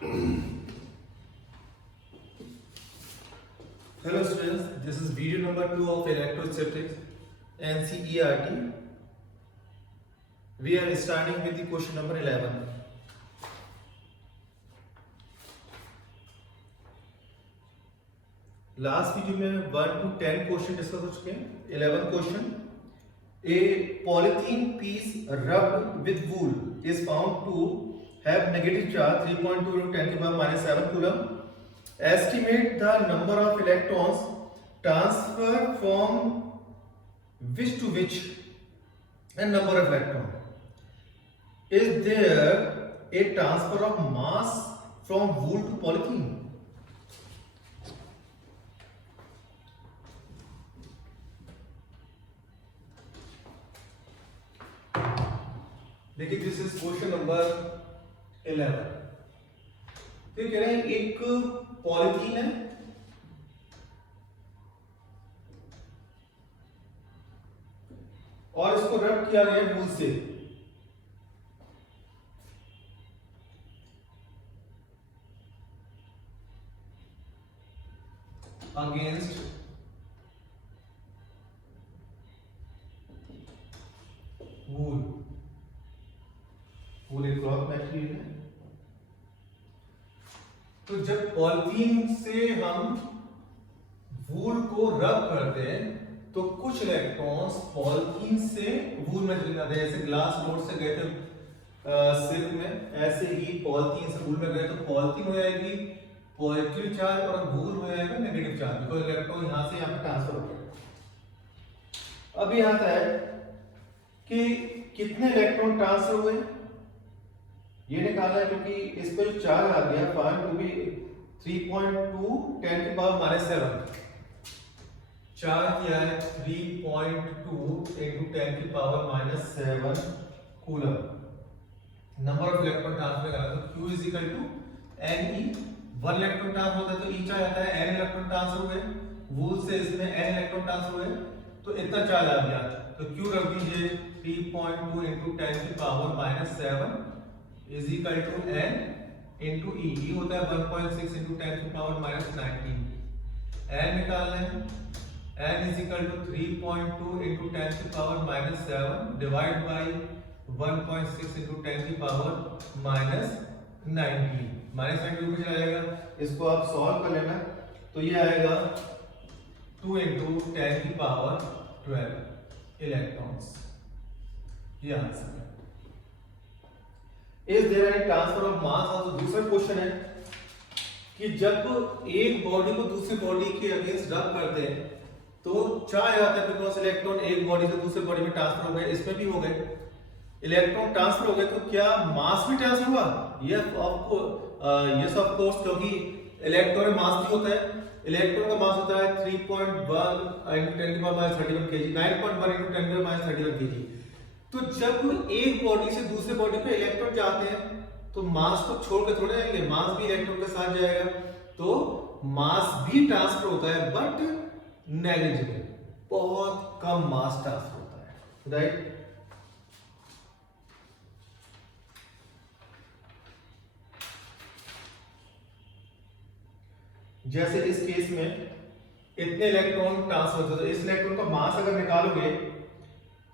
Hello students, this is video number 2 of electrostatics NCERT. We are starting with the question number 11. Last video में 1 to 10 question discuss हो चुके हैं. 11 question. A polythene piece rubbed with wool is found to have negative charge 3.2 into 10 to the power minus 7 coulomb. Estimate the number of electrons transferred from which to which and number of electron. Is there a transfer of mass from wool to polythene? देखिए this is question number 11. तो कह रहे हैं एक polythene है और इसको रब किया गया वूल से. अगेंस्ट वूल. वूल एक क्लॉथ मटेरियल है. तो जब पॉलीथीन से हम वूल को रब करते हैं तो कुछ इलेक्ट्रॉन्स पॉलीथीन से वूल में चले जाते हैं. जैसे ग्लास बोर्ड से गए थे सिल्क में, ऐसे ही पॉलीथीन से वूल में गए तो पॉलीथीन हो जाएगी पॉजिटिव चार्ज और वूल हो जाएगा नेगेटिव चार्ज, बिकॉज इलेक्ट्रॉन यहां से यहां पे ट्रांसफर हो गया. अब यहां आता है कि कितने इलेक्ट्रॉन ट्रांसफर हुए ये निकालना है, क्योंकि इस पर जो चार्ज आ गया फाइंड टू बी 3.2 10 की पावर माइनस 7. चार्ज किया है 3.2 into 10 की power minus 7 coulomb. Number of electron transfer करा तो Q is equal to Ne. 1 electron transfer होता है तो E चार्ज आता है N इलेक्ट्रॉन ट्रांसफर हुए. वूल से इसमें N इलेक्ट्रॉन ट्रांसफर हुए तो इतना चार्ज आ गया. तो Q रख दीजिए 3.2 into 10 की power minus 7 is equal to n into e. E होता है 1.6 into 10 की पावर माइनस 19. n निकालना है. n is equal to 3.2 into 10 की power minus 7 divide by 1.6 into 10 की पावर माइनस 19. माइनस 19 ऊपर चला जाएगा. इसको आप सॉल्व कर लेना तो ये आएगा 2 into 10 की पावर 12 इलेक्ट्रॉन्स. ये आंसर है. Is there any transfer of mass? और दूसरा क्वेश्चन है कि जब एक बॉडी को दूसरी बॉडी के अगेंस्ट रब करते हैं तो चार्ज आता है, बिकॉज इलेक्ट्रॉन एक बॉडी से दूसरी बॉडी में ट्रांसफर हो गए. इसमें भी हो गए इलेक्ट्रॉन ट्रांसफर हो गए, तो क्या मास भी ट्रांसफर हुआ? यस ऑफ कोर्स, क्योंकि इलेक्ट्रॉन में मास भी होता है. इलेक्ट्रॉन का मास होता है 3.1 into 10 की पावर -31 kg, 9.1 into 10 की पावर -31 kg. तो जब एक बॉडी से दूसरे बॉडी पे इलेक्ट्रॉन जाते हैं तो मास को छोड़कर थोड़े जाएंगे, मास भी इलेक्ट्रॉन के साथ जाएगा. तो मास भी ट्रांसफर होता है बट नेग्लिजिबल, बहुत कम मास ट्रांसफर होता है. राइट. जैसे इस केस में इतने इलेक्ट्रॉन ट्रांसफर होते हैं, तो इस इलेक्ट्रॉन का मास अगर निकालोगे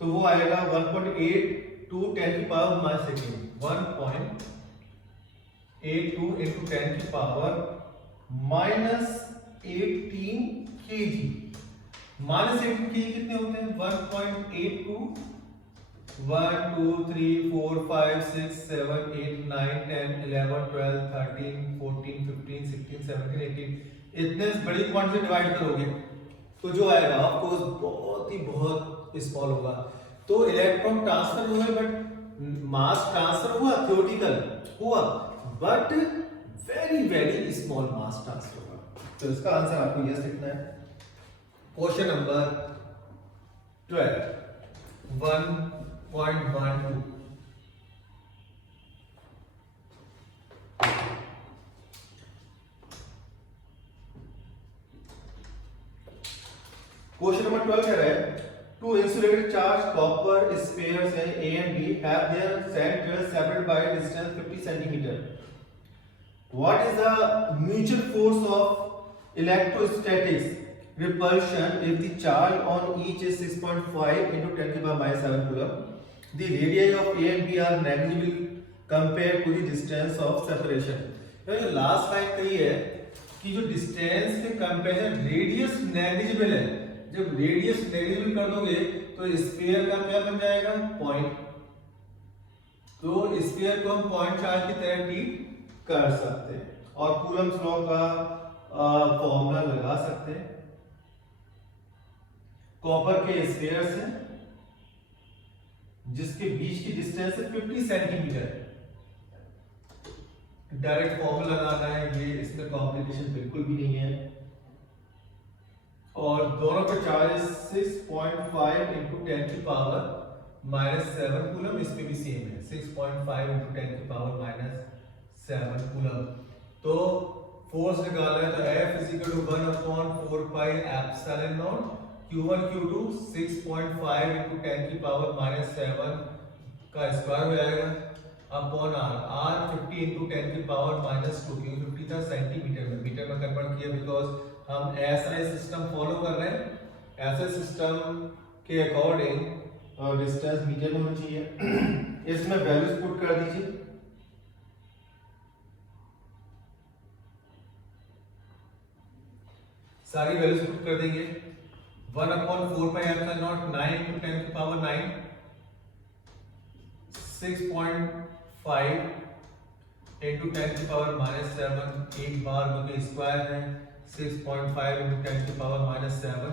तो वो आएगा 1.8 to 10 की पावर माइनस 18. 1.82 into 10 की power minus 18 kg. Minus 18 kg कितने होते हैं? 1.82 1 2 3 4 5 6 7 8 9 10 11 12 13 14 15 16 17 18. इतने बड़ी क्वांटिटी से डिवाइड करोगे तो जो आएगा ऑफकोर्स बहुत स्मॉल होगा. तो इलेक्ट्रॉन ट्रांसफर हुए बट मास ट्रांसफर हुआ, थ्योरेटिकल हुआ, but very small mass transfer हुआ. तो इसका आंसर आपको यस लिखना है. Question number 12 1.12. क्वेश्चन नंबर 12 कह रहा है two insulated charged copper spheres A and B have their centers separated by a distance 50 centimeter. What is the mutual force of electrostatics repulsion if the charge on each is 6.5 into 10 to the power minus 7 coulomb? The radii of A and B are negligible compared to the distance of separation. तो जो last line कही है कि जो distance के comparison radius negligible है, जब radius negligible कर दोगे तो स्फीयर का क्या बन जाएगा? पॉइंट। तो स्फीयर को हम पॉइंट चार्ज की तरह ट्रीट कर सकते हैं और कूलम्स लॉ का फॉर्मूला लगा सकते हैं। कॉपर के स्फीयर से जिसके बीच की डिस्टेंस है 50 सेंटीमीटर, डायरेक्ट फॉर्मूला लगाना है, ये इसमें कॉम्प्लिकेशन बिल्कुल भी नहीं है। और दोनों का चार्ज 6.5 into 10 की पावर -7 कूलम, इसमें भी सेम है 6.5 into 10 की पावर -7 कूलम। तो फोर्स निकालना है तो F = 1/4 pi epsilon naught Q1 Q2 6.5 into 10 की पावर -7 का स्क्वायर हो जाएगा अपॉन R 50 into 10 की पावर -2, क्योंकि 50 था सेंटीमीटर में, मीटर में कन्वर्ट किया बिकॉज हम ऐसा सिस्टम फॉलो कर रहे हैं। ऐसे सिस्टम के अकॉर्डिंग डिस्टेंस मीटर में होना चाहिए। इसमें वैल्यूज पुट कर दीजिए। सारी वैल्यूज पुट कर देंगे। 1/4 pi epsilon naught 9 into 10 की पावर 9 6.5 into 10 की पावर -7, एक बार क्योंकि स्क्वायर है 6.5 into 10 की पावर -7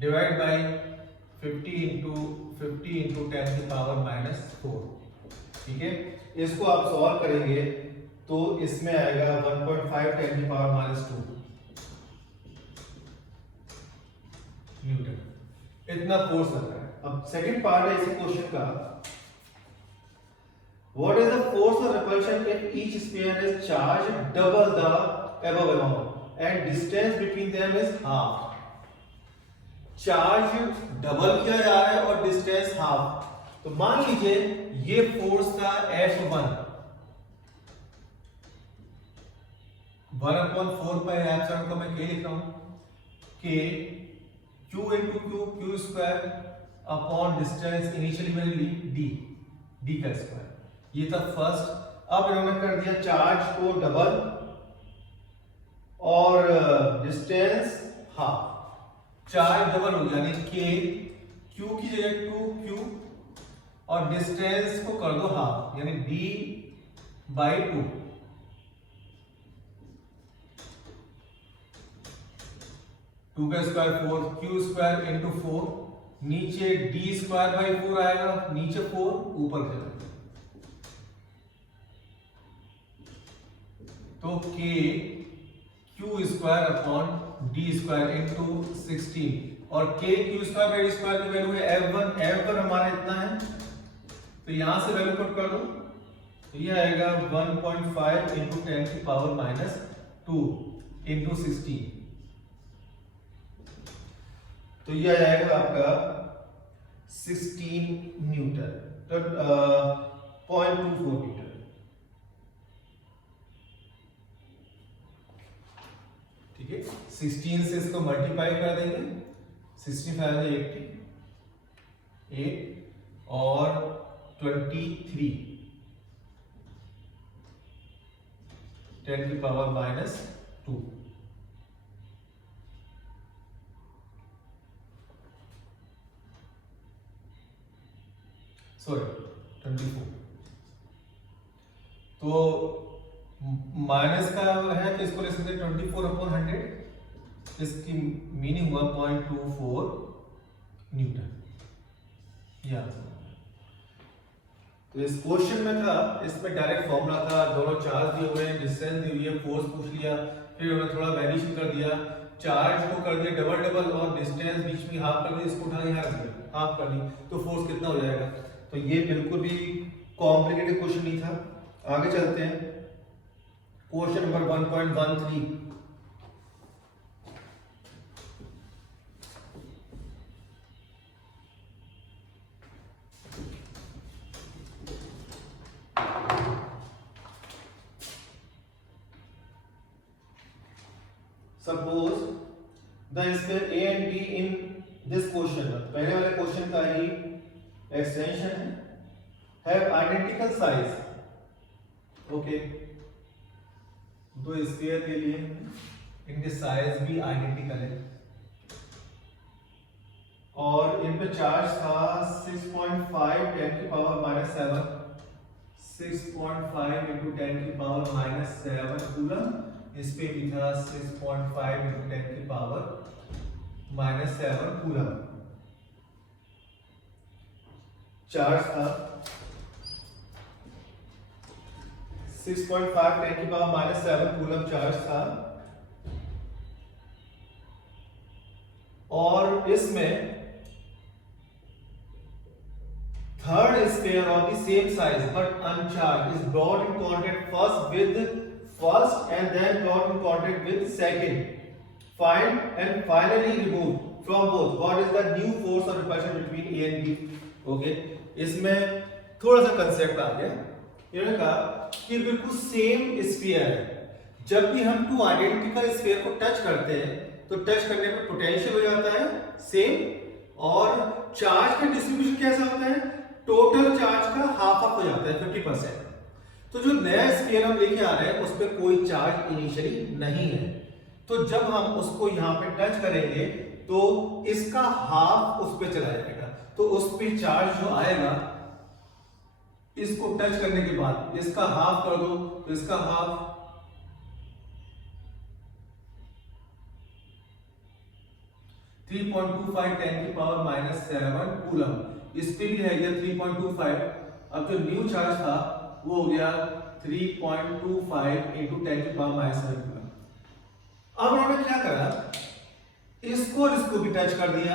डिवाइड बाय 50 into 10 की पावर -4। ठीक है, इसको आप सॉल्व करेंगे तो इसमें आएगा 1.5 10 की पावर -2 न्यूटन। इतना फोर्स लग रहा है। अब सेकंड पार्ट है इसी क्वेश्चन का, what is the force of repulsion if each sphere is charge double the above amount and distance between them is half. Charge double किया जा रहा है और डिस्टेंस हाफ, तो मान लीजिए ये फोर्स था F1 1/4 pi एप्सिलॉन को मैं क्या लिख रहा हूं कि Q into Q square upon distance initially मैंने ली D का स्क्वायर, ये था फर्स्ट। अब इन्होंने कर दिया चार्ज को डबल और डिस्टेंस हाफ। चार्ज डबल हो गया यानी K Q की जगह 2Q और डिस्टेंस को कर दो हाफ यानी D/2। टू का स्क्वायर 4, Q स्क्वायर इंटू 4, नीचे D²/4 आएगा, नीचे 4 ऊपर चला तो K Q square upon D² into 16 और K Q²/D² की वैल्यू है F1 हमारा इतना है, तो यहां से वैल्यू पुट कर दो तो ये आएगा 1.5 इंटू 10 की पावर -2 इंटू 16, तो ये आ जाएगा आपका 16 न्यूटन, तो 0.24 मीटर। ठीक है, 16 से इसको मल्टीप्लाई कर देंगे, 65 80 8 और 23 10 की पावर -2। सॉरी 24। तो माइनस का है तो इसको ले सकते हैं 24/100, इसकी मीनिंग हुआ 0.24 न्यूटन। तो इस क्वेश्चन में था, इसमें डायरेक्ट फॉर्मूला था, दोनों चार्ज दिए हुए हैं, डिस्टेंस दी हुई है, फोर्स पूछ लिया, फिर उन्होंने थोड़ा वेरिएशन कर दिया, चार्ज को कर दिया डबल और डिस्टेंस बीच में हाफ कर दिया, इसको उठा के यहाँ रख दिया, हाफ कर दी, तो फोर्स कितना हो जाएगा। तो ये बिल्कुल भी कॉम्प्लिकेटेड क्वेश्चन नहीं था। आगे चलते हैं, question number 1.13। Suppose the square A and be in this question, पहले वाले क्वेश्चन का ही एक्सटेंशन है, हैव आइडेंटिकल साइज। ओके, दो स्क्वायर के लिए इनके साइज भी आइडेंटिकल है और इन पे चार्ज था 6.5 10 की पावर -7, 6.5 into 10 की पावर -7 कूलम। इस पे भी था 6.5 into 10 की पावर -7 कूलम चार्ज था। 6.5 10 की पावर -7 कूलम चार्ज था और इसमें third sphere of the same size but uncharged is brought in contact first with first and then brought in contact with second. Find and finally remove from both. What is the new force of repulsion between A and B? Okay, इसमें थोड़ा सा concept आ गया। इन्होंने कहा कि बिल्कुल same sphere है, जब भी हम टू आइडेंटिकल स्फीयर को टच करते हैं तो टच करने पर पोटेंशियल हो जाता है सेम और चार्ज का डिस्ट्रीब्यूशन कैसा होता है, टोटल चार्ज का हाफ हो जाता है 50%। तो जो नया स्फीयर हम लेके आ रहे हैं उस पर कोई चार्ज इनिशियली नहीं है, तो जब हम उसको यहाँ पे टच करेंगे तो इसका हाफ उस पे चला जाएगा, तो उस पे चार्ज जो आएगा इसको टच करने के बाद इसका हाफ कर दो तो इसका हाफ 3.25 10 की पावर -7 कूलम। इस पे भी है ये 3.25। अब जो न्यू चार्ज था वो हो गया 3.25 into 10 की पावर -7 कूलम। अब उन्होंने क्या करा, इसको और इसको भी टच कर दिया।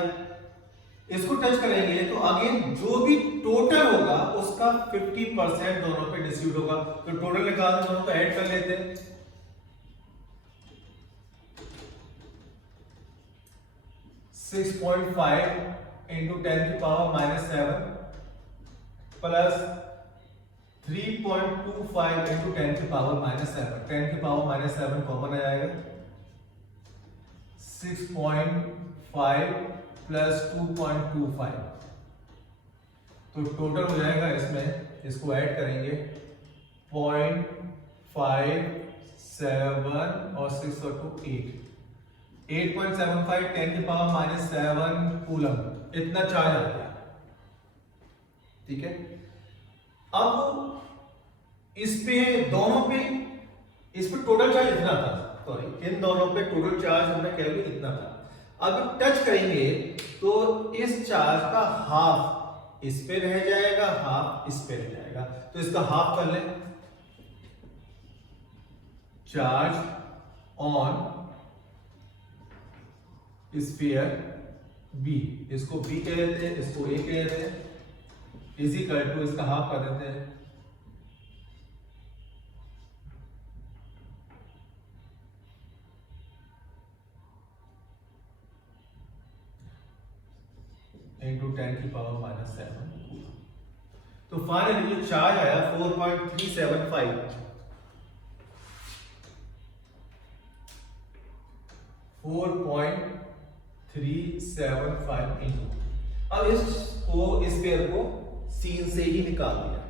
इसको टच करेंगे तो अगेन जो भी टोटल होगा उसका 50% दोनों पे डिस्ट्रीब्यूट होगा, तो टोटल निकाल दोनों को ऐड कर लेते हैं। 6.5 into 10 की पावर -7 प्लस 3.25 into 10 की पावर -7, 10 की पावर -7 कॉमन आ जाएगा, 6.5 प्लस 2.25, तो टोटल हो जाएगा इसमें, इसको ऐड करेंगे 0.5 7 और 6 और 2 8, 8.75 10 की पावर -7 कूलम, इतना चार्ज आ गया। ठीक है, अब इस पे दोनों पे, इस पे टोटल चार्ज इतना था, सॉरी इन दोनों पे टोटल चार्ज हमने कैलकुलेट इतना था। अब टच करेंगे तो इस चार्ज का हाफ इस पे रह जाएगा, हाफ इस पे रह जाएगा, तो इसका हाफ कर लें। चार्ज ऑन स्फीयर बी, इसको बी कह देते हैं, इसको ए कह देते हैं, इज इक्वल टू इसका हाफ कर देते हैं into 10 की पावर -7। तो फाइनली जो चार्ज आया 4.375, 4.375 इंटू, अब इसको इस पेयर को सीन से ही निकाल दिया।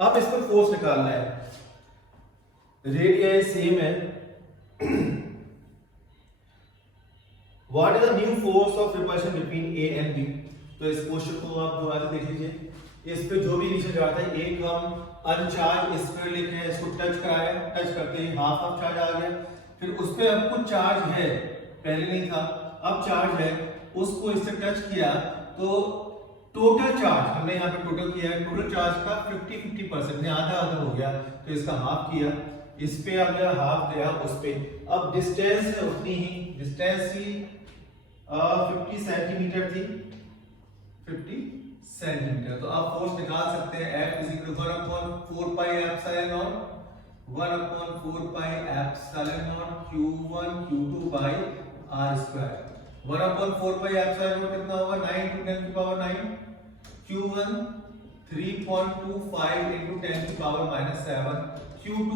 अब इस पर फोर्स निकालना है, रेडियस सेम है। What is the new force of repulsion between A and B, तो इस क्वेश्चन को आप दोबारा देख लीजिए। इस पे जो भी नीचे जाता है, एक हम अनचार्ज स्फीयर लिखे हैं, इसको टच कराया, टच करते ही हाफ ऑफ चार्ज आ गया, फिर उस पे अब कुछ चार्ज है, पहले नहीं था अब चार्ज है, उसको इससे टच किया तो टोटल चार्ज हमने यहाँ पे टोटल किया है, टोटल चार्ज का 50-50% में आधा आधा हो गया, तो इसका हाफ किया, इस पे आ गया हाफ गया उस पे। अब डिस्टेंस है उतनी ही, डिस्टेंस ही 50 सेंटीमीटर थी, 50 सेंटीमीटर, तो आप फोर्स निकाल सकते हैं F = 1/4 pi epsilon naught, 1/4 pi epsilon naught Q1 Q2 by R²। 1/4 pi epsilon naught कितना होगा, 9 × 10 की पावर 9, Q1 3.25 × 10 की पावर -7, Q2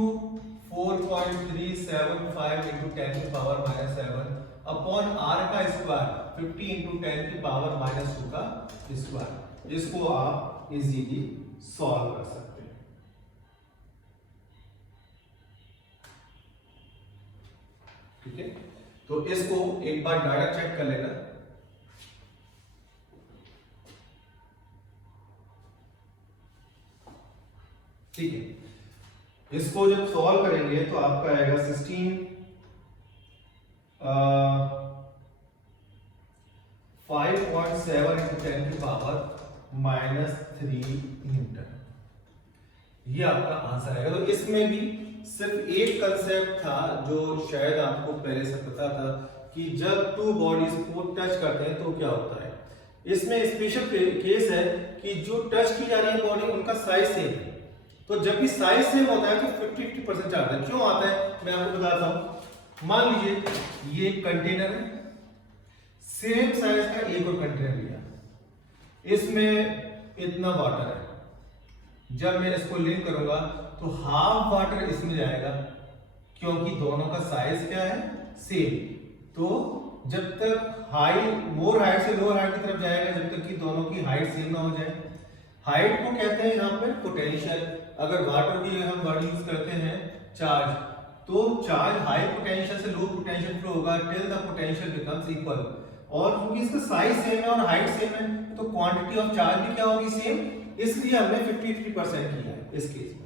4.375 into 10 की पावर -7 अपॉन r का स्क्वायर 50 into 10 की पावर -2 का स्क्वायर। इसको आप इजीली सॉल्व कर सकते हैं। ठीक है, तो इसको एक बार डाटा चेक कर लेना। ठीक है, इसको जब सॉल्व करेंगे तो आपका आएगा 16 5.7 into 10 की पावर -3 न्यूटन, ये आपका आंसर आएगा। तो इसमें भी सिर्फ एक कंसेप्ट था जो शायद आपको पहले से पता था कि जब टू बॉडीज को टच करते हैं तो क्या होता है। इसमें स्पेशल केस है कि जो टच की जा रही है बॉडी उनका साइज सेम है, तो जब भी साइज सेम होता है तो 50-50% आता है। क्यों आता है मैं आपको बताता हूं। मान लीजिए ये कंटेनर है, सेम साइज का एक और कंटेनर लिया, इसमें इतना वाटर है, जब मैं इसको लिंक करूंगा तो हाफ वाटर इसमें जाएगा क्योंकि दोनों का साइज क्या है, सेम। तो जब तक मोर हाइट से लोअर हाइट की तरफ जाएगा जब तक कि दोनों की हाइट सेम ना हो जाए। हाइट को कहते हैं यहाँ पे पोटेंशियल। अगर वाटर की हम वर्ड यूज करते हैं चार्ज, तो चार्ज हाई पोटेंशियल से लो पोटेंशियल फ्लो होगा till the potential becomes equal. और क्योंकि इसका साइज सेम है और हाइट सेम है तो क्वांटिटी ऑफ चार्ज भी क्या होगी, सेम। इसलिए हमने 53% किया है इस केस में।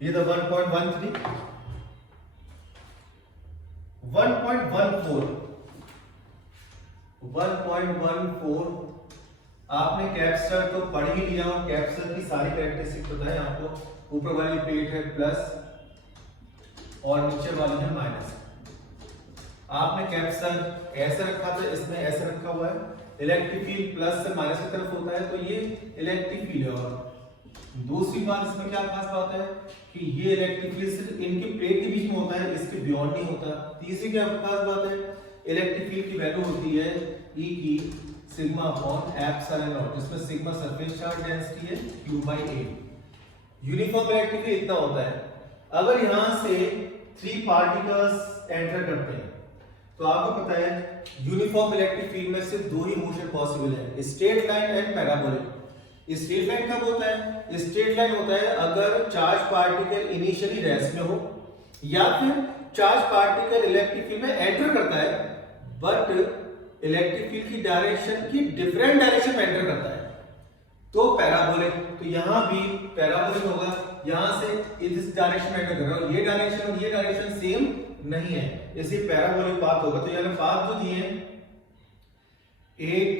ये था 1.13 1.14 आपने कैप्स्टर तो पढ़ ही लिया हो। कैप्स्टर की सारी कैरेक्टरिस्टिक पता है आपको। ऊपर वाली प्लेट है प्लस और नीचे वाली है माइनस। आपने कैप्स्टर ऐसे रखा था, इसमें ऐसे रखा हुआ है। इलेक्ट्रिक फील्ड प्लस से माइनस की तरफ होता है तो ये इलेक्ट्रिक फील्ड है। और दूसरी बात इसमें क्या खास बात है कि ये इलेक्ट्रिक फील्ड सिर्फ इनके प्लेट के बीच में होता है, इसके बियॉन्ड नहीं होता। तीसरी क्या खास बात है, इलेक्ट्रिक फील्ड की वैल्यू होती है E की सिग्मा अपॉन एप्सिलॉन नॉट, जिसमें सिग्मा सरफेस चार्ज डेंसिटी है Q/A। यूनिफॉर्म इलेक्ट्रिक फील्ड इतना होता है। अगर यहां से 3 पार्टिकल्स एंटर करते हैं तो आपको पता है यूनिफॉर्म इलेक्ट्रिक फील्ड में सिर्फ 2 ही मोशन पॉसिबल है, straight line and parabolic. Straight line कब होता है? स्ट्रेट लाइन होता है अगर चार्ज पार्टिकल इनिशियली रेस्ट में हो या फिर चार्ज पार्टिकल इलेक्ट्रिक फील्ड में एंटर करता है बट इलेक्ट्रिक फील्ड की डायरेक्शन की डिफरेंट डायरेक्शन में एंटर करता है तो पैराबोलिक। तो यहां भी पैराबोलिक होगा, यहां से इस डायरेक्शन में एंटर कर रहा है, ये डायरेक्शन और ये डायरेक्शन सेम नहीं है, इसी पैराबोलिक पाथ होगा। तो यहां पाथ जो दिए एक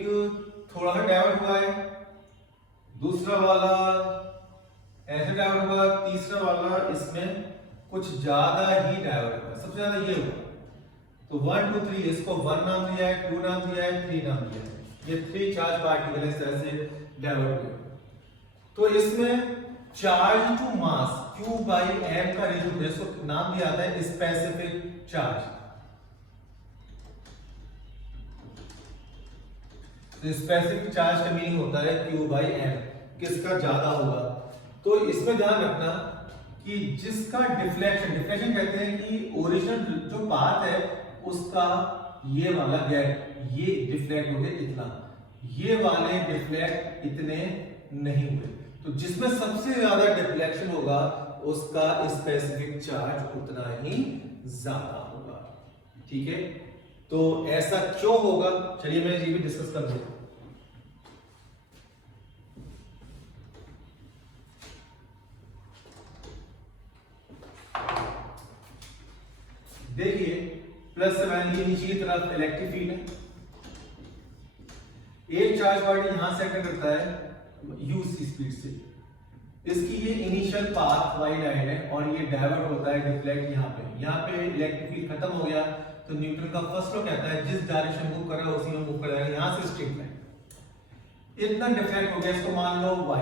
थोड़ा सा डाइवर्ट हुआ है, दूसरा वाला ऐसे डाइवर्ट हुआ, तीसरा वाला इसमें कुछ ज्यादा ही डाइवर्ट हुआ, सबसे ज्यादा ये हुआ। तो 1 2 3 इसको 1 नाम दिया है, 2 नाम दिया है, 3 नाम दिया है। ये 3 चार्ज पार्टिकल इस तरह से डाइवर्ट हुए। तो इसमें चार्ज टू मास Q/m का रेशियो जिसको नाम दिया जाता है स्पेसिफिक चार्ज। तो स्पेसिफिक चार्ज का मीनिंग होता है Q/m, किसका ज्यादा होगा। तो इसमें ध्यान रखना कि जिसका डिफ्लेक्शन कहते हैं कि ओरिजिनल जो पाथ है उसका ये वाला गैप, ये डिफ्लेक्ट हो गया इतना, ये वाले डिफ्लेक्ट इतने नहीं हुए। तो जिसमें सबसे ज्यादा डिफ्लेक्शन होगा उसका स्पेसिफिक चार्ज उतना ही ज्यादा होगा। ठीक है, तो ऐसा क्यों होगा चलिए मैं ये भी डिस्कस कर दूं। देखिए प्लस से मान लीजिए नीचे की तरफ इलेक्ट्रिक फील्ड है, एक चार्ज पार्टिकल यहां से एंटर करता है u स्पीड से, इसकी ये इनिशियल पाथ y लाइन है और ये डाइवर्ट होता है डिफ्लेक्ट यहाँ पे इलेक्ट्रिक फील्ड खत्म हो गया तो न्यूटन का फर्स्ट लॉ कहता है जिस डायरेक्शन मूव कर रहा है उसी में मूव कर जाएगा। यहां से स्ट्रेट लाइन इतना डिफ्लेक्ट हो गया, इसको मान लो y,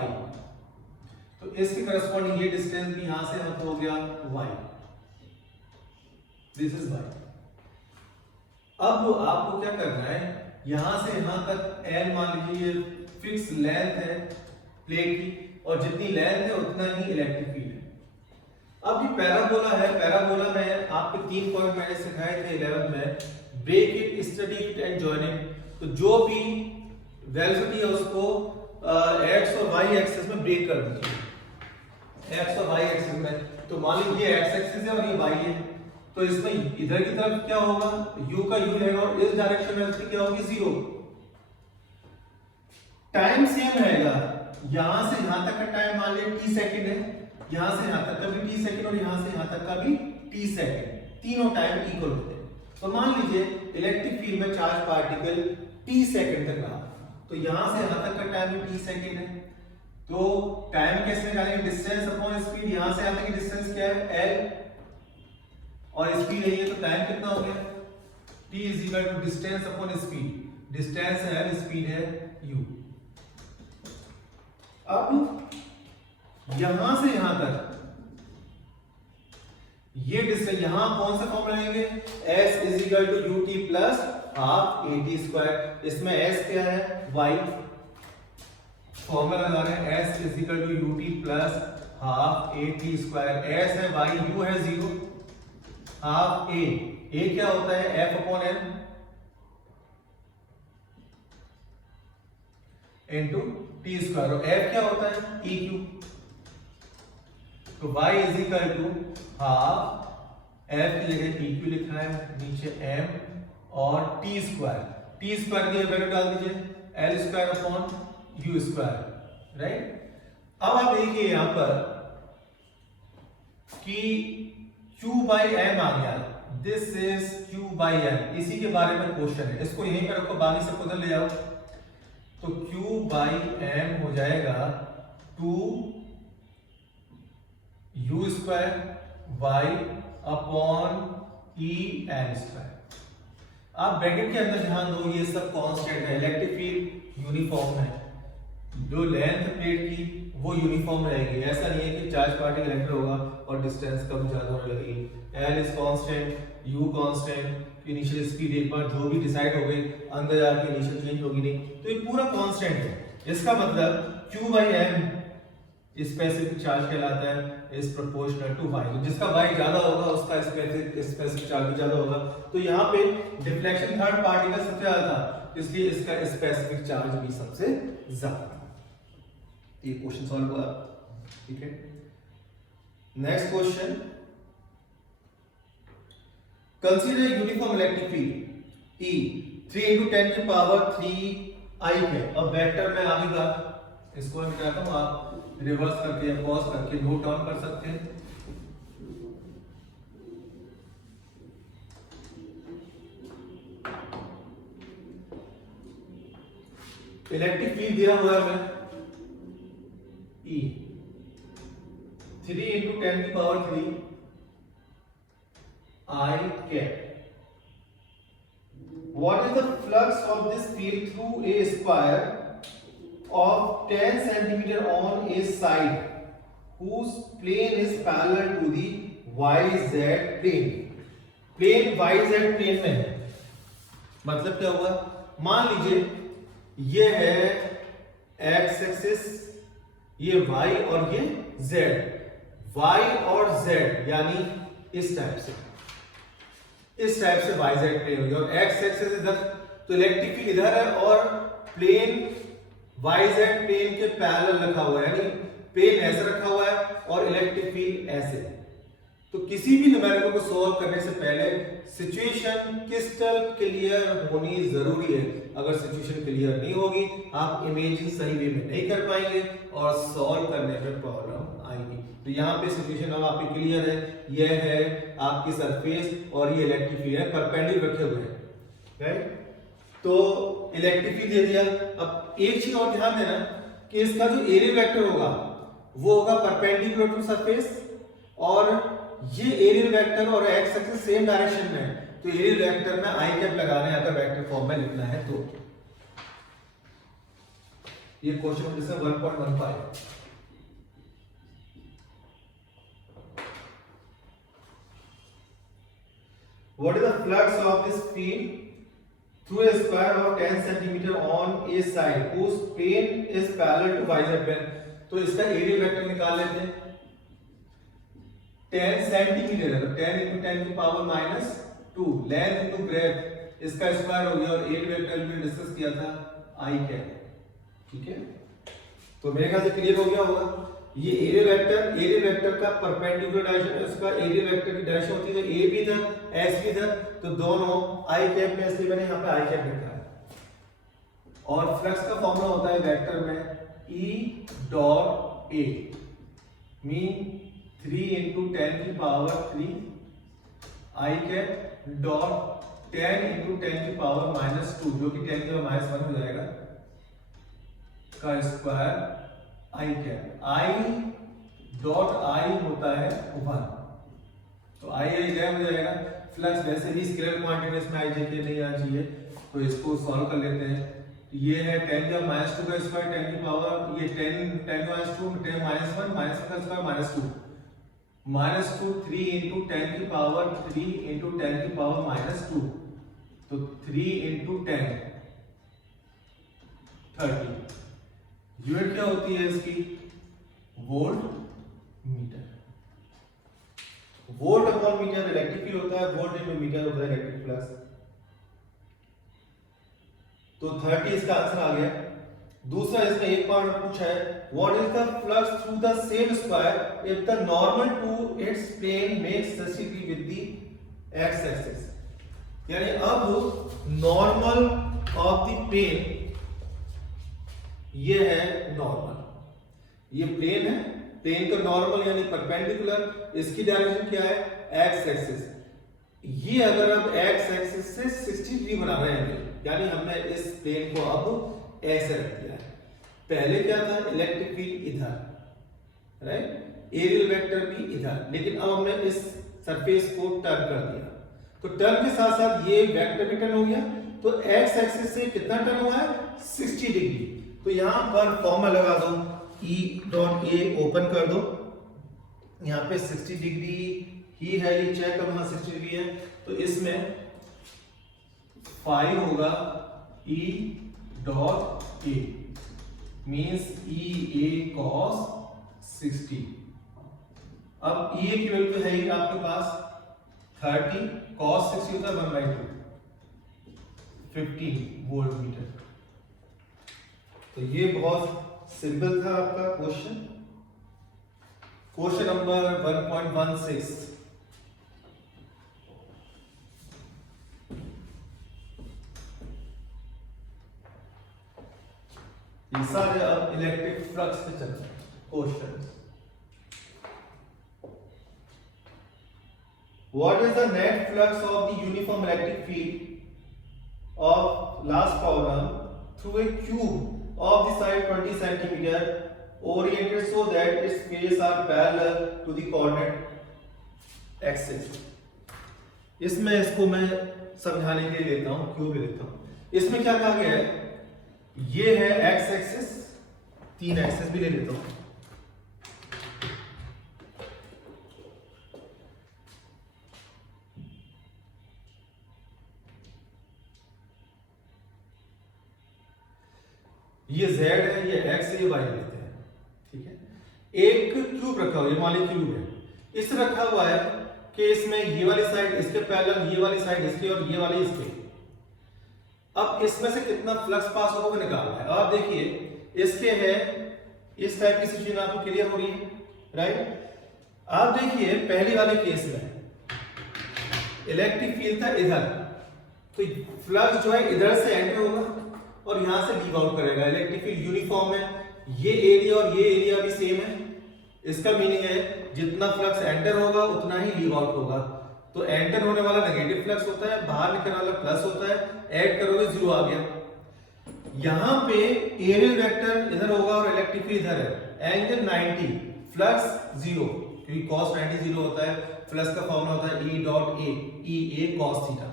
तो इसके करस्पॉन्डिंग ये डिस्टेंस भी यहां से हो गया y, दिस इज y। अब आपको क्या करना है, यहां से यहां तक एल मान लीजिए फिक्स लेंथ है प्लेट की, और जितनी लेंथ है उतना ही इलेक्ट्रिक फील्ड है। अब ये पैराबोला है, पैराबोला में आपके 3 पॉइंट मैंने सिखाए थे 11th में, break it, study it and join it. तो जो भी वेलोसिटी है उसको एक्स और वाई एक्सिस में ब्रेक कर दीजिए, एक्स और वाई एक्सिस में। तो मान लीजिए ये एक्स एक्सिस है और ये वाई है, तो इसमें इधर की तरफ क्या होगा, u का u रहेगा, और इस डायरेक्शन में इसकी क्या होगी, 0। टाइम सेम रहेगा, यहां से यहां तक का टाइम मान लीजिए t सेकंड है, यहां से यहां तक का भी t सेकंड और यहां से यहां तक का भी t सेकंड, तीनों टाइम इक्वल होते हैं। तो मान लीजिए इलेक्ट्रिक फील्ड में चार्ज पार्टिकल t सेकंड तक रहा, तो यहां से यहां तक का टाइम भी t सेकंड है। तो टाइम कैसे निकालेंगे, डिस्टेंस अपॉन स्पीड, यहां से यहां तक की डिस्टेंस क्या है, l, और स्पीड है ये, तो टाइम कितना हो गया, t is equal to distance upon speed, distance है l, स्पीड है u। अब यहां से यहां तक ये डिस्टेंस, यहां कौन सा फॉर्मूला लेंगे, s is equal to ut plus half at square, इसमें s क्या है, y, फॉर्मूला लगा रहे हैं s is equal to ut plus half at square, s है y, u है 0, हाफ a क्या होता है, f upon n into t square, और f क्या होता है, eq। तो y is equal to half f की जगह eq लिखा है, नीचे m और t स्क्वायर की वैल्यू डाल दीजिए, l square upon u square, right. अब आप देखिए यहां पर कि q बाई m आ गया, this is q by m, इसी के बारे में क्वेश्चन है, इसको यहीं पर रखो, बाकी सबको उधर ले जाओ। तो q बाई m हो जाएगा 2 u square y upon e n square. आप ब्रैकेट के अंदर ध्यान दो, ये सब कांस्टेंट है, इलेक्ट्रिक फील्ड यूनिफॉर्म है, जो लेंथ प्लेट की वो यूनिफॉर्म रहेगी, ऐसा नहीं है कि चार्ज पार्टिकल एंटर होगा और डिस्टेंस कम ज्यादा होने लगेगी। l is constant, u constant, initial speed एक बार जो भी डिसाइड हो गई अंदर जाके इनिशियल चेंज होगी नहीं, तो ये पूरा कांस्टेंट है। इसका मतलब q by m specific charge कहलाता है, इज प्रोपोर्शनल टू y, तो जिसका y ज्यादा होगा उसका स्पेसिफिक चार्ज भी ज्यादा होगा। तो यहाँ पे डिफ्लेक्शन थर्ड पार्टिकल सबसे ज्यादा था, इसलिए इसका स्पेसिफिक चार्ज भी सबसे ज्यादा था। ये क्वेश्चन सॉल्व हुआ, ठीक है। Next question, consider uniform electric field E 3 into 10 की पावर 3 I है। अब वेक्टर में आगे का इसको मैं मिटाता हूं, आप रिवर्स करके या पॉज करके नोट डाउन कर सकते हैं। इलेक्ट्रिक फील्ड दिया हुआ है हमें E 3 into 10 की power 3 I cap। What is the flux of this field through a square of 10 centimeter on a side whose plane is parallel to the YZ plane? Plane YZ plane में है, मतलब क्या हुआ, मान लीजिए ये है x एक्सिस, ये y और ये z, y और z यानी इस टाइप से YZ प्लेन हो गया, और x एक्सिस इधर, तो इलेक्ट्रिक फील्ड इधर है और प्लेन YZ प्लेन के पैरेलल रखा हुआ है, यानी प्लेन ऐसे रखा हुआ है और इलेक्ट्रिक फील्ड ऐसे। तो किसी भी न्यूमेरिकल को सॉल्व करने से पहले सिचुएशन क्रिस्टल क्लियर होनी जरूरी है। अगर सिचुएशन क्लियर नहीं होगी आप इमेजिंग सही वे में नहीं कर पाएंगे और सॉल्व करने में प्रॉब्लम आएगी। तो यहाँ पे सिचुएशन अब आपकी क्लियर है, यह है आपकी सरफेस और ये इलेक्ट्रिक फील्ड है, परपेंडिकुलर रखे हुए हैं, राइट। तो इलेक्ट्रिक फील्ड दे दिया। अब एक चीज और ध्यान देना कि इसका जो एरिया वेक्टर होगा वो होगा परपेंडिकुलर टू सरफेस, और ये एरियल वेक्टर और एक्स एक्सिस सेम डायरेक्शन में है, तो एरियल वेक्टर में आई कैप लगाना है अगर वेक्टर फॉर्म में लिखना है तो। ये क्वेश्चन जैसे 1.15। What is the flux of this field through a square of 10 cm on a side whose plane is parallel to yz plane। तो इसका एरियल वेक्टर निकाल लेते हैं। 10 सेंटीमीटर है तो 10 into 10 की पावर -2 लेंथ इनटू ब्रेथ इसका स्क्वायर हो गया और एरियल वेक्टर में डिस्कस किया था आई कैप। ठीक है, तो मेरे ख्याल से क्लियर हो गया होगा। ये एरियल वेक्टर का परपेंडिकुलर डायरेक्शन इसका एरियल वेक्टर की डायरेक्शन होती है ए भी इधर एस भी इधर, तो दोनों आई कैप में, इसलिए मैंने यहाँ पे आई कैप लिखा है। और फ्लक्स का फॉर्मूला होता है वेक्टर में E dot A mean 3 into 10 की पावर 3 आई कैप डॉट 10 into 10 की पावर -2 जो कि 10 की पावर -1 हो जाएगा का square I cap. I dot I होता है 1, तो आई गैप हो जाएगा। फ्लक्स वैसे भी स्केलर क्वांटिटी में आई जे के नहीं आना चाहिए, तो इसको सॉल्व कर लेते हैं। ये है 10 की पावर -2 का स्क्वायर 10 की पावर ये 10 की पावर -2 10 -1 -1 का स्क्वायर -2 -2 3 into 10 की पावर 3 into 10 की पावर -2, तो 3 into 10 30। यूनिट क्या होती है इसकी? Volt metre. Volt upon metre electric field होता है, वोल्ट इनटू मीटर होता है इलेक्ट्रिक फ्लक्स। तो 30 इसका आंसर आ गया। दूसरा इसमें एक पार्ट पूछा है what is the flux through the same square if the normal to its plane makes 60 degree with the X axis. यानी अब नॉर्मल ऑफ द प्लेन, ये है नॉर्मल, ये प्लेन है, प्लेन का नॉर्मल यानी परपेंडिकुलर, इसकी डायरेक्शन क्या है? X axis. ये अगर अब एक्स एक्सिस से 60 डिग्री बना रहे हैं, यानी हमने इस प्लेन को अब ऐसे रख दिया है। पहले क्या था? इलेक्ट्रिक फील्ड इधर, राइट, एरियल वेक्टर भी इधर, लेकिन अब हमने इस सरफेस को टर्न कर दिया, तो टर्न के साथ साथ ये वेक्टर भी टर्न हो गया, तो एक्स एक्सिस से कितना टर्न हुआ है? 60 डिग्री। तो यहां पर फॉर्मूला लगा दो, E डॉट A ओपन कर दो, यहां पे 60 डिग्री ही है, ये चेक करो यहां 60 डिग्री है, तो इसमें 5 होगा E dot A means EA cos 60। अब EA की वैल्यू है ही आपके पास 30, cos 60 होता है 1/2 15 वोल्ट मीटर। तो ये बहुत सिंपल था आपका क्वेश्चन। Question number 1.16। ये सारे अब इलेक्ट्रिक फ्लक्स पे चलते हैं question. What is the net flux of the uniform electric field of last problem through a cube of the side 20 cm oriented so that its faces are parallel to the coordinate axis। इसमें इसको मैं समझाने के लिए लेता हूं, cube लेता हूं। इसमें क्या कहा गया है? ये है एक्स एक्सिस, 3 एक्सिस भी ले लेता हूं। ये z है, ये x है, ये y लेते हैं, ठीक है। एक क्यूब रखा हुआ है, ये मान लीजिए क्यूब है, इस रखा हुआ है कि इसमें ये वाली साइड इसके पैरेलल, ये वाली साइड इसके और ये वाली इसके। अब इसमें से कितना फ्लक्स पास होगा वो निकालना है। अब देखिए इसके है इस टाइप की सिचुएशन आपको क्लियर हो रही है, राइट। आप देखिए पहली वाले केस में इलेक्ट्रिक फील्ड था इधर, तो फ्लक्स जो है इधर से एंटर होगा और यहां से लीव आउट करेगा। इलेक्ट्रिक फील्ड यूनिफॉर्म है, ये एरिया और ये एरिया भी सेम है। इसका मीनिंग है जितना फ्लक्स एंटर होगा उतना ही लीव आउट होगा। तो एंटर होने वाला नेगेटिव फ्लक्स होता है, बाहर निकलने वाला प्लस होता है, ऐड करोगे 0 आ गया। यहां पे एरियल वेक्टर इधर होगा और इलेक्ट्रिक फील्ड इधर है, एंगल 90, फ्लक्स 0, क्योंकि cos 90 0 होता है। फ्लक्स का फॉर्मूला होता है E dot A, EA cos theta.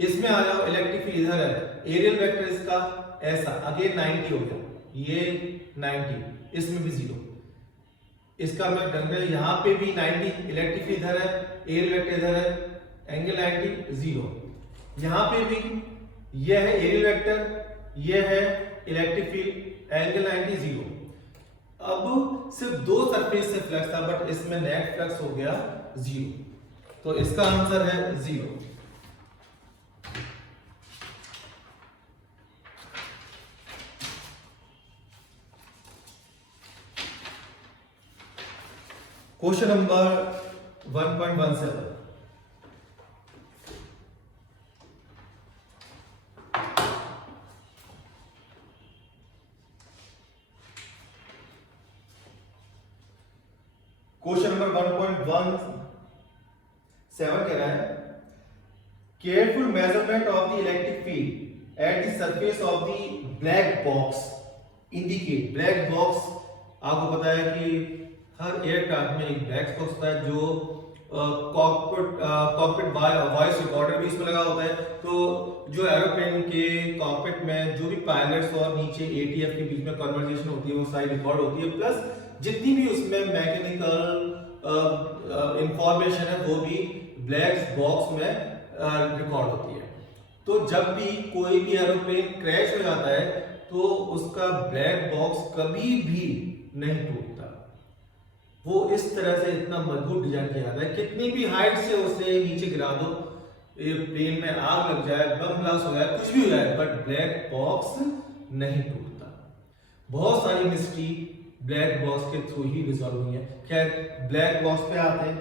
इसमें आ जाओ, इलेक्ट्रिक फील्ड इधर है, एरियल वेक्टर इसका ऐसा अगेन 90 हो गया, ये 90, इसमें भी 0। इसका मैं ढंग है, यहां पे भी 90, इलेक्ट्रिक फील्ड इधर है, एरियल वेक्टर इधर है, एंगल 90 0। यहां पे भी ये है एरियल वेक्टर, ये है इलेक्ट्रिक फील्ड, एंगल 90 0। अब सिर्फ दो सरफेस से फ्लक्स था, बट इसमें नेट फ्लक्स हो गया 0, तो इसका आंसर है 0। क्वेश्चन नंबर 1.17, क्वेश्चन नंबर 1.17 कह रहा है careful measurement of the electric field at the surface of the black box indicate. Black box आपको पता है कि हर एयरक्राफ्ट में एक ब्लैक बॉक्स होता है जो कॉकपिट वॉइस रिकॉर्डर भी इसमें लगा होता है। तो जो एरोप्लेन के कॉकपिट में जो भी पायलट्स और नीचे एटीएफ के बीच में कन्वर्सेशन होती है वो सारी रिकॉर्ड होती है, प्लस जितनी भी उसमें मैकेनिकल इंफॉर्मेशन है वो भी ब्लैक बॉक्स में रिकॉर्ड होती है। तो जब भी कोई भी एरोप्लेन क्रैश हो जाता है तो उसका ब्लैक बॉक्स कभी भी नहीं टूटता, वो इस तरह से इतना मजबूत डिजाइन किया जाता है, कितनी भी हाइट से उसे नीचे गिरा दो, प्लेन में आग लग जाए, बम ब्लास्ट हो जाए, कुछ भी हो जाए, बट ब्लैक बॉक्स नहीं टूटता। बहुत सारी मिस्ट्री ब्लैक बॉक्स के थ्रू ही रिजॉल्व हुई है। खैर ब्लैक बॉक्स पे आते हैं,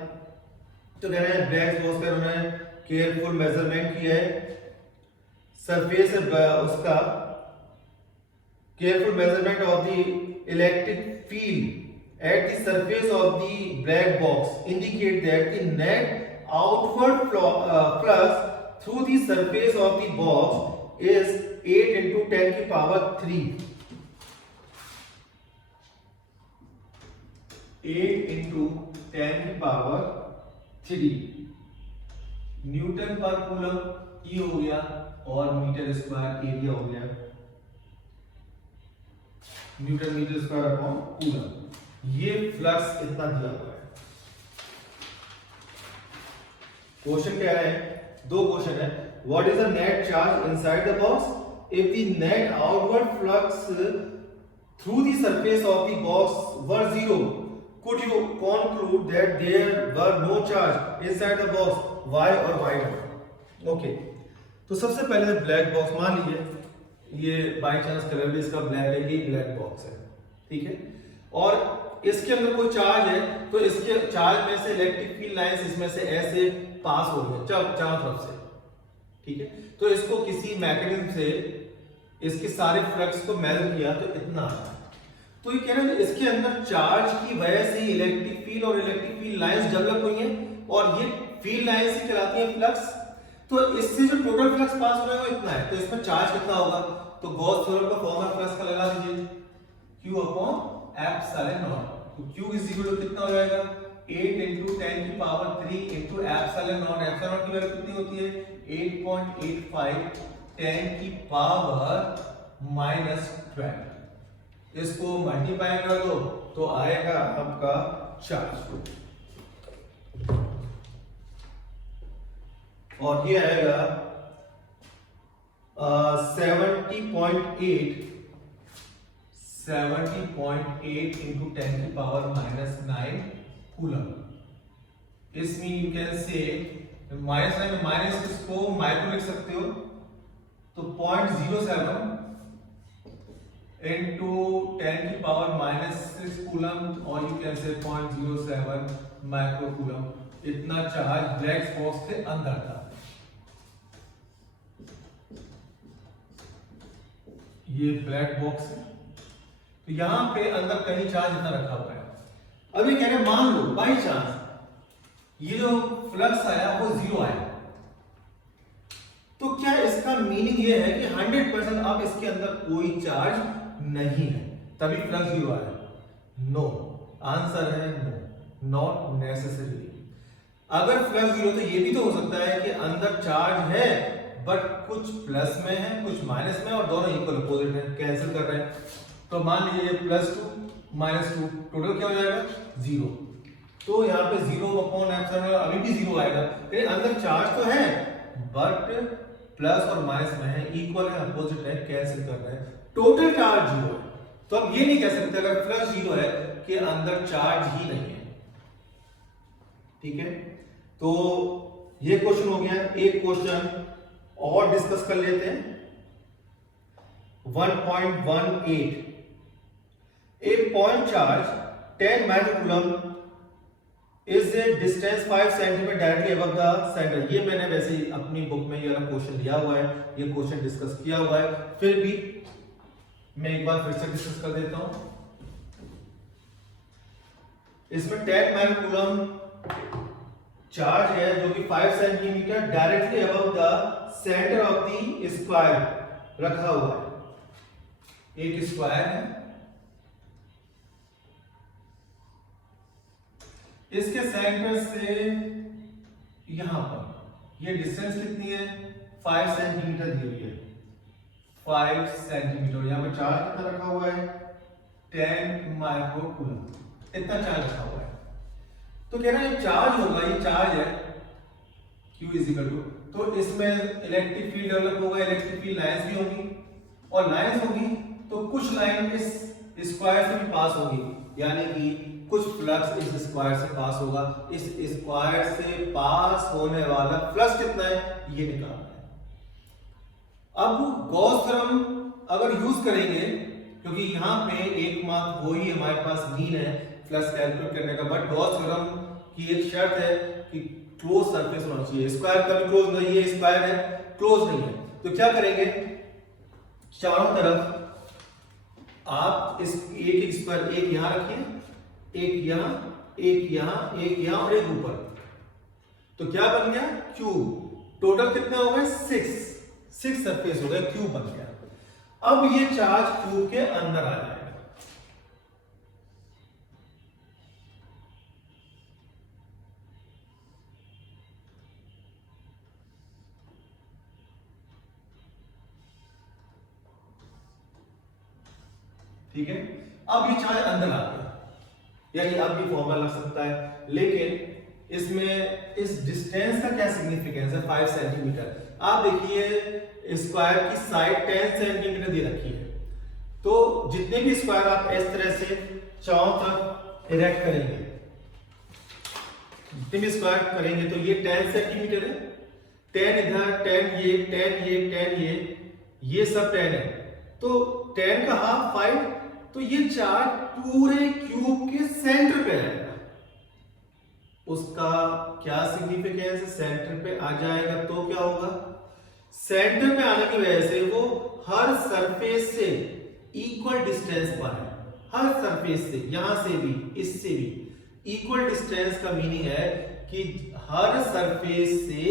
तो कह रहे हैं ब्लैक बॉक्स पे उन्होंने केयरफुल मेजरमेंट किया है सरफेस उसका, careful measurement of the electric field at the surface of the black box indicate that the net outward flux through the surface of the box is 8 into 10 की power 3, 8 into 10 की power 3 newton पर coulomb ई हो गया और metre square area हो गया, newton metre square upon coulomb. ये फ्लक्स इतना दिया हुआ है। क्वेश्चन कह रहे हैं, दो क्वेश्चन है, what is the net charge inside the box if the net outward flux through the surface of the box were 0 could you conclude that there were no charge inside the box, why or why not? Okay, तो सबसे पहले black box मान लीजिए ये by chance colour भी इसका black है, ये ब्लैक बॉक्स है, ठीक है, और इसके अंदर कोई चार्ज है तो इसके चार्ज में से इलेक्ट्रिक फील्ड लाइंस इसमें से ऐसे पास हो रही है चारों तरफ से, ठीक है। तो इसको किसी मैकेनिज्म से इसके सारे फ्लक्स को मेजर किया तो इतना आता है। तो ये कह रहे हैं इसके अंदर चार्ज की वजह से इलेक्ट्रिक फील्ड और इलेक्ट्रिक फील्ड लाइंस डेवलप हुई हैं और ये फील्ड लाइंस ही कहलाती है फ्लक्स। तो इससे जो टोटल फ्लक्स पास हो रहा है वो इतना है, तो इसमें चार्ज कितना होगा, तो गॉस थ्योरम का फॉर्मूला फ्लक्स का लगा दीजिए Q अपॉन एप्सिलॉन नॉट। तो Q इज इक्वल टू कितना हो जाएगा 8 into 10 की power 3 into epsilon not. Epsilon not की वैल्यू कितनी होती है 8.85 10 की पावर -12। इसको मल्टीप्लाई कर दो तो आएगा आपका चार्ज, और ये आएगा 70.8 into 10 की पावर -9 कूलम। इसमें यू कैन से माइनस में माइनस इसको माइक्रो लिख सकते हो, तो 0.07 into 10 की पावर -6 कूलम, और you can say 0.07 micro coulomb. इतना चार्ज ब्लैक बॉक्स के अंदर था। ये ब्लैक बॉक्स है, तो यहां पे अंदर कहीं चार्ज इतना रखा हुआ है। अभी कह रहे मान लो बाई चांस ये जो फ्लक्स आया वो 0 आया, तो क्या इसका मीनिंग ये है कि 100% अब इसके अंदर कोई चार्ज नहीं है तभी फ्लक्स 0 आया? नो, आंसर है नो, नॉट नेसेसरी। अगर फ्लक्स 0 तो ये भी तो हो सकता है कि अंदर चार्ज है बट कुछ प्लस में है कुछ माइनस में और दोनों इक्वल अपोजिट है, कैंसिल कर रहे हैं। तो मान लीजिए +2 -2 टोटल क्या हो जाएगा 0। तो यहाँ पे 0 अपॉन एप्सिलॉन अभी भी 0 आएगा, अंदर चार्ज तो है बट प्लस और माइनस में है, इक्वल है, अपोजिट है, कैंसिल कर रहे हैं, टोटल चार्ज 0 है। तो हम ये नहीं कह सकते अगर प्लस 0 है कि अंदर चार्ज ही नहीं है। ठीक है, तो ये क्वेश्चन हो गया। एक क्वेश्चन और डिस्कस कर लेते हैं। 1.18 a point charge 10 microcoulomb is a distance 5 centimetre directly above the centre. ये मैंने वैसे ही अपनी बुक में ये वाला क्वेश्चन दिया हुआ है, ये क्वेश्चन डिस्कस किया हुआ है, फिर भी मैं एक बार फिर से डिस्कस कर देता हूं। इसमें 10 माइक्रोकूलम चार्ज है जो कि 5 centimetre directly above the centre of the square रखा हुआ है। एक स्क्वायर है, इसके सेंटर से यहां पर ये डिस्टेंस कितनी है, 5 सेंटीमीटर दी हुई है, 5 सेंटीमीटर। यहां पर चार्ज कितना रखा हुआ है, 10 माइक्रोकूलम, इतना चार्ज रखा हुआ है। तो कह रहा है चार्ज होगा, ये चार्ज है Q इज इक्वल टू, तो इसमें इलेक्ट्रिक फील्ड डेवलप होगा, इलेक्ट्रिक फील्ड लाइंस भी होंगी, और लाइंस होगी तो कुछ लाइन इस स्क्वायर से भी पास होगी, यानी कि कुछ फ्लक्स इस स्क्वायर से पास होगा। इस स्क्वायर से पास होने वाला फ्लक्स कितना है ये निकालना है। अब गॉस थ्योरम अगर यूज करेंगे, क्योंकि यहाँ पे एकमात्र वही हमारे पास मीन है फ्लक्स कैलकुलेट करने का, बट गॉस थ्योरम की एक शर्त है कि क्लोज सरफेस होना चाहिए। स्क्वायर कभी क्लोज नहीं है, स्क्वायर है क्लोज नहीं है, तो क्या करेंगे, चारों तरफ आप इस एक स्क्वायर, एक यहां रखिए, एक यहां, एक यहां, एक यहां और एक ऊपर, तो क्या बन गया क्यूब। टोटल कितना हो गया 6 सरफेस हो गए, क्यूब बन गया। अब ये चार्ज क्यूब के अंदर आ जाएगा। ठीक है, अब ये चार्ज अंदर आ गया, यानी अब भी फॉर्मूला लग सकता है, लेकिन इसमें इस डिस्टेंस का क्या सिग्निफिकेंस है, 5 सेंटीमीटर। आप देखिए स्क्वायर की साइड 10 सेंटीमीटर दे रखी है, तो जितने भी स्क्वायर आप इस तरह से चारों तरफ इरेक्ट करेंगे, जितने भी स्क्वायर करेंगे, तो ये 10 सेंटीमीटर है, 10 इधर, 10 ये, 10 ये, 10 ये सब 10 है, तो 10 का हाफ 5, तो ये चार्ज पूरे क्यूब के सेंटर पे आएगा। उसका क्या सिग्निफिकेंस, सेंटर पे आ जाएगा तो क्या होगा, सेंटर पे आने की वजह से वो हर सरफेस से इक्वल डिस्टेंस पर है, हर सरफेस से, यहां से भी, इससे भी इक्वल डिस्टेंस का मीनिंग है कि हर सरफेस से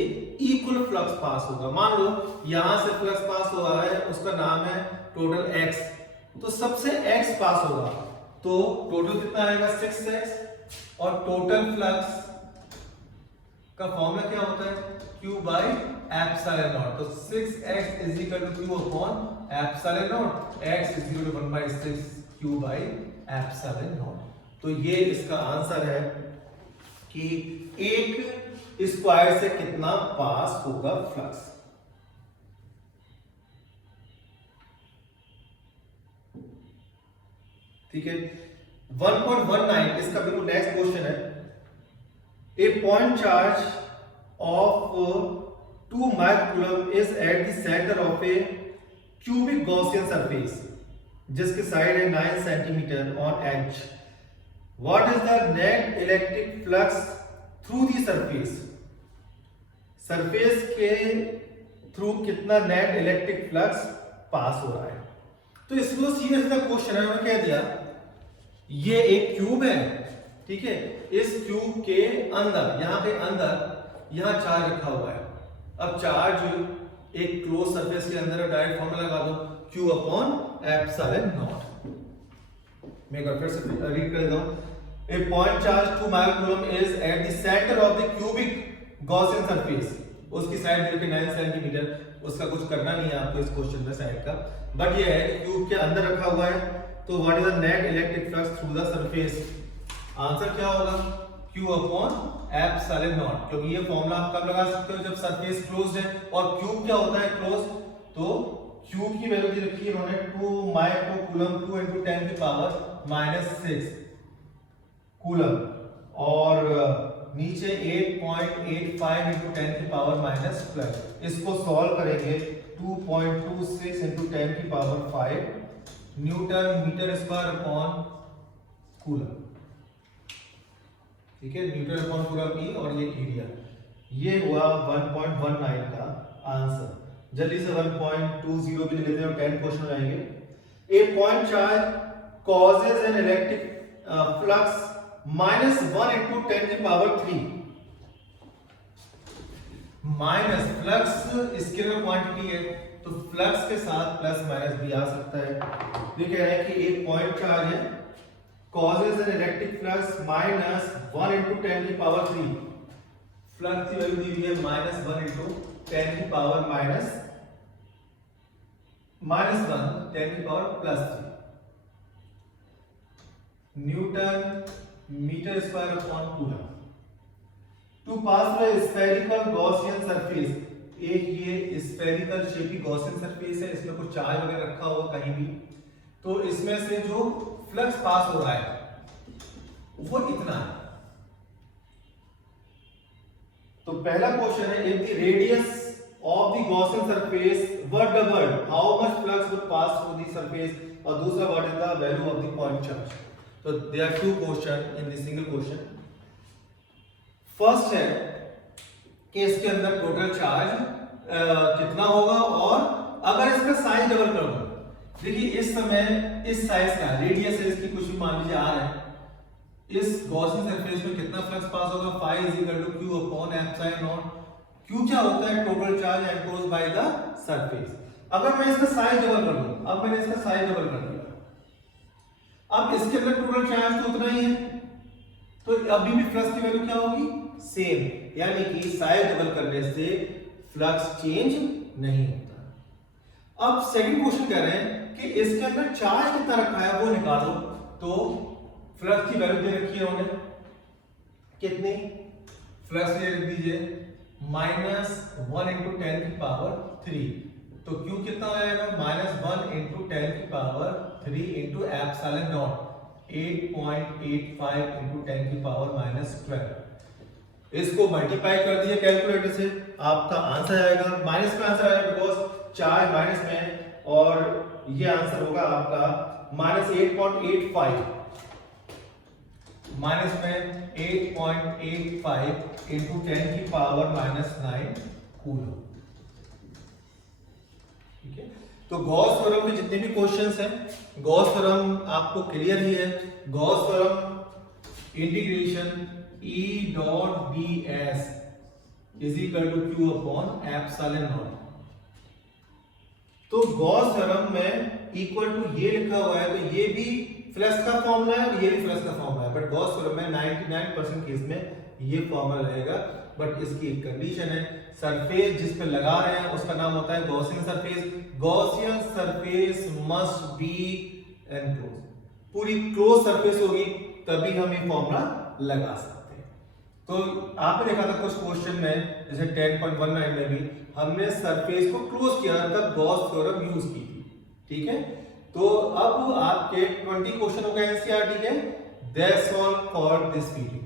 इक्वल फ्लक्स पास होगा। मान लो यहां से फ्लक्स पास हो रहा है, उसका नाम है टोटल x, तो सबसे x पास होगा, तो टोटल कितना आएगा 6x, और टोटल फ्लक्स का फॉर्मूला क्या होता है, q बाय एप्सिलॉन नॉट। तो 6x is equal to q upon epsilon naught, x is equal to 1/6 q by epsilon naught. तो ये इसका आंसर है कि एक स्क्वायर से कितना पास होगा फ्लक्स। ठीक है, 1.19 इसका बिल्कुल नेक्स्ट क्वेश्चन है। A point charge of 2 microcoulomb is at the centre of a cubic Gaussian surface जिसकी साइड है 9 centimetre on edge. What is the net electric flux through the surface. Surface के through कितना net electric flux pass हो रहा है। तो इसमें तो सीधा सीधा क्वेश्चन है, उन्होंने कह दिया ये एक क्यूब है, ठीक है, इस क्यूब के अंदर, यहां पे अंदर यहां चार्ज रखा हुआ है। अब चार्ज एक क्लोज सरफेस के अंदर डायरेक्ट फॉर्मूला लगा दो, q अपॉन एप्सिलॉन नॉट। मैं एक बार फिर से रीड कर देता हूं। A point charge 2 microcoulomb is at the centre of the cubic Gaussian surface, उसकी साइड जो कि 9 सेंटीमीटर, उसका कुछ करना नहीं है आपको इस क्वेश्चन में साइड का, बट ये है क्यूब के अंदर रखा हुआ है। तो what is the net electric flux through the surface, answer क्या होगा, Q अपॉन एप्सिलॉन नॉट, क्योंकि ये फॉर्मूला आप कब लगा सकते हो, जब सरफेस क्लोज्ड है। और क्यूब क्या होता है, क्लोज, तो Q की वैल्यू दी रखी है इन्होंने 2 माइक्रो कूलम, 2 × 10 की पावर -6 कूलम, और नीचे 8.85 × 10 की पावर -12। इसको सॉल्व करेंगे, 2.26 × 10 की power 5 newton metre square upon coulomb. ठीक है, न्यूटन अपॉन कूलम ई, और ये एरिया, ये हुआ 1.19 का आंसर। जल्दी से 1.20 भी लेते हैं और 10 क्वेश्चन हो जाएंगे। A point charge causes an electric flux -1 × 10 की power 3। Minus flux scalar quantity है, तो फ्लक्स के साथ प्लस माइनस भी आ सकता है। ये कह रहे हैं कि एक पॉइंट चार्ज है, causes an electric flux -1 × 10 की पावर 3। फ्लक्स की वैल्यू दी हुई है -1 × 10 की पावर -1 10 की power +3 newton metre square upon coulomb. To pass through spherical Gaussian surface, एक ये स्फेरिकल शेप की गॉसियन सरफेस है, इसमें कुछ चार्ज वगैरह रखा हुआ कहीं भी, तो इसमें से जो फ्लक्स पास हो रहा है वो इतना है। तो पहला क्वेश्चन है, if the radius of the Gaussian surface were doubled, how much flux would pass through the surface, और दूसरा what is the value of the point charge. तो there are two question in the single question. First है कि इसके अंदर total charge कितना होगा, और अगर इसका साइज डबल कर दो, देखिए इस समय इस साइज का रेडियस है इसकी, कुछ भी मान लीजिए r है, इस गॉसियन सरफेस में कितना फ्लक्स पास होगा, phi = q upon epsilon not. q क्या होता है, total charge enclosed by the surface. अगर मैं इसका साइज डबल कर दूं, अब मैंने इसका साइज डबल कर दिया, अब इसके अंदर टोटल चार्ज तो उतना ही है, तो अभी भी फ्लक्स की वैल्यू क्या होगी, सेम, यानी कि साइज डबल करने से फ्लक्स चेंज नहीं होता। अब सेकंड क्वेश्चन कह रहे हैं कि इसके अंदर चार्ज कितना रखा है वो निकालो, तो फ्लक्स की वैल्यू दे रखी है उन्होंने, कितनी, फ्लक्स ये लिख दीजिए -1 × 10 की पावर 3, तो Q कितना हो जाएगा, -1 × 10 की पावर 3 × एप्सिलॉन नॉट 8.85 × 10 की पावर -12। इसको मल्टीप्लाई कर दिए कैलकुलेटर से, आपका आंसर आएगा, माइनस में आंसर आएगा बिकॉज चार्ज माइनस में है, और ये आंसर होगा आपका -8.85, माइनस में 8.85 × 10 की पावर -9 कूलम। ठीक है, तो गॉस थ्योरम के जितने भी क्वेश्चंस हैं, गॉस थ्योरम आपको क्लियर ही है। Gauss theorem integration E dot ds = q upon epsilon naught. तो गॉस थ्योरम में इक्वल टू ये लिखा हुआ है, तो ये भी फ्लक्स का फॉर्मूला है और ये भी फ्लक्स का फॉर्मूला है, बट गॉस थ्योरम में 99% केस में ये फॉर्मूला रहेगा। बट इसकी एक कंडीशन है, सरफेस जिस पे लगा रहे हैं उसका नाम होता है Gaussian surface. Gaussian surface must be enclose, पूरी क्लोज सरफेस होगी तभी हम ये फॉर्मूला लगा सकते हैं। तो आपने देखा था कुछ क्वेश्चन में, जैसे 10.19 में भी हमने सरफेस को क्लोज किया तब गॉस थ्योरम यूज की थी। ठीक है, तो अब आपके 20 क्वेश्चन हो गए एनसीईआरटी के। That's all for this video.